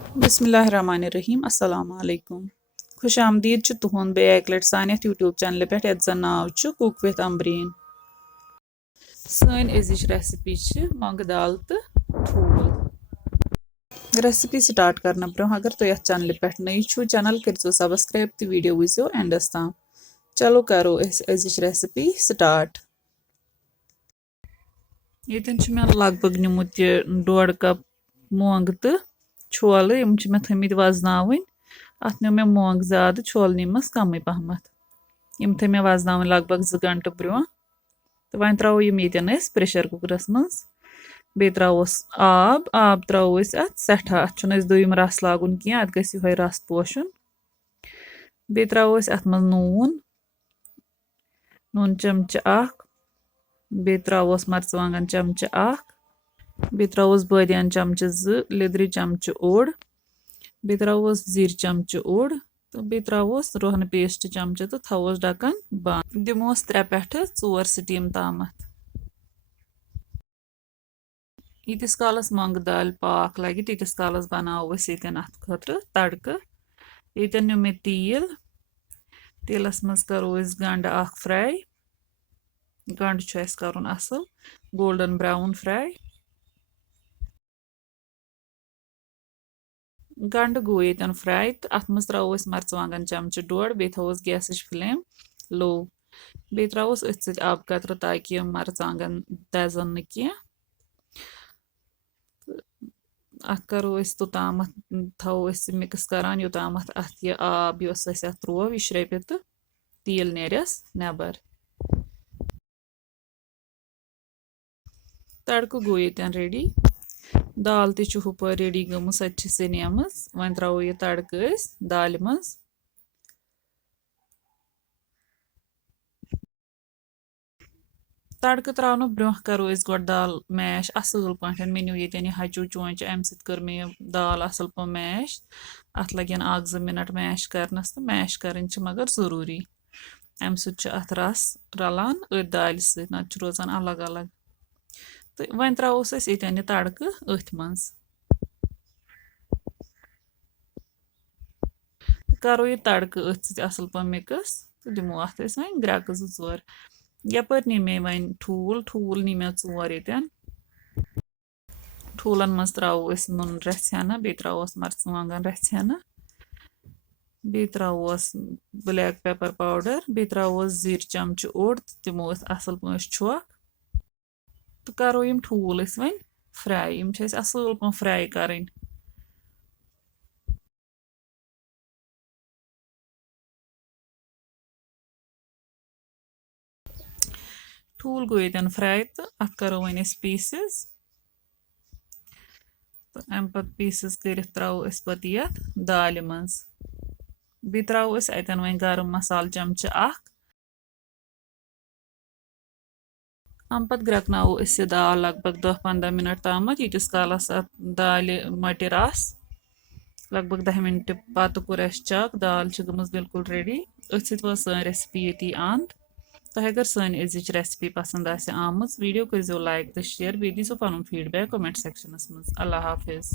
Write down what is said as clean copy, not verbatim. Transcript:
बिस्मिल्लाहिर्रहमानिर्रहीम अस्सलाम वालेकुम खुश आमदीद तुहद बे एक लट सान यूट्यूब चैनल पे ये जन नाव cook with Ambreen sun अजिच recipe मोंग दाल तो ठूल रेसिपी स्टार्ट करना ब्रो अगर तुम ये चैनल पे नई छो चैनल करो सब्सक्राइब तो वीडियो वो एंडस तम चलो करो अजिच रेसिपी स्टार्ट ये मे लगभग निमुत 1.5 कप मोंग तो छोल मे थमित वजन अत नो मे मोंग ज्यादा छोल निमस कम पहमत थे मे वजन लगभग 2 घंटे ब्रो तो वन त्रो ये प्रेशर कुकरस मज बे त्रोस आब त्रोस अत सठा अत दोयम रस लागुन कह अत गो रस पोषुन बे त्रोस अत मज नून नून चमच बे त्रोस मरचवांगन चमच बे त्रोस बदियान चमच 2 लिद्रि चमच ओड बे त्रोस जीर चमच ओड तो बे त्रोस रोहन पेस्ट चमच तो थवोस ढक्कन बंद दिमोस 3 पेठ 4 स्टीम तामत यीतिस कालस मोंग दाल पाक लगे तीतिस कालस बनावो अत खतर तड़क ये नु मे तेलस मज करो गंड फ्राई गंड कर असल गोल्डन ब्राउन फ्राई गंड गो ये फ्राई तो अत मज त्रोस मरचवांगन चमच 1.5 बे थोस गैस फ्लेम लो बे त्रोस अथ आब कतर ताकि मरचवांगन दजन कह अत करो तोताम थो मिक्स करान योताम अत यह आब अत त्रो यह श्रेप तो तेल नेरस नबर तड़क गो ये रेडी दाल तु हुप रेडी गम सो नेम वन त्रो यह तड़क दाल मज तड़क त्रावन ब्रो करो गो दाल मैश असल पे मे नु ये हचू चोच अम सर मे दाल असल पे मैश अत लगन 1-2 मिनट मैश करनस तो मैश कर मगर ज़रूरी अम सत रस रलान दाल सत रोजान अलग अलग तो वन त्रोस ये तड़क अथ मज करो यह तड़क अथ असल पे मिक्स तो दिमो अत वन ग्रक 2-4 यपर नी मे वन ठूल नी मे 4 ये ठूलन मज त्रो नुन रचना बे त्रोस मरचवांगन रचना बे त्रोस ब्लैक पेपर पाउडर बे त्रोस जीर चमच ओड दिमो असल पे छोक तो करो यम ठूल वन फ्राई असल पे फ्राई करें ठूल गो ये फ्राई तो अत करो वन पीसेस तो अम पे पीसेस कर त्रो पे दाल मज बे त्रो अतन वन गरम मसाल चमच अम पे ग्रकनावो यह दाल लगभग 10-15 मिनट ताम यीतिस कालस दाल मट रस लगभग 10 मिनट पत कोर चक दाल गम बिल्कुल रेडी अथ सत सन रेसिपी ये अंत तुम अगर सन अजिच रेसिपी पसंद आम वीडियो कर लाइक तो शेयर बे दीजो पन फीडबैक कमेंट सेक्शनस मज अल्लाह हाफिज।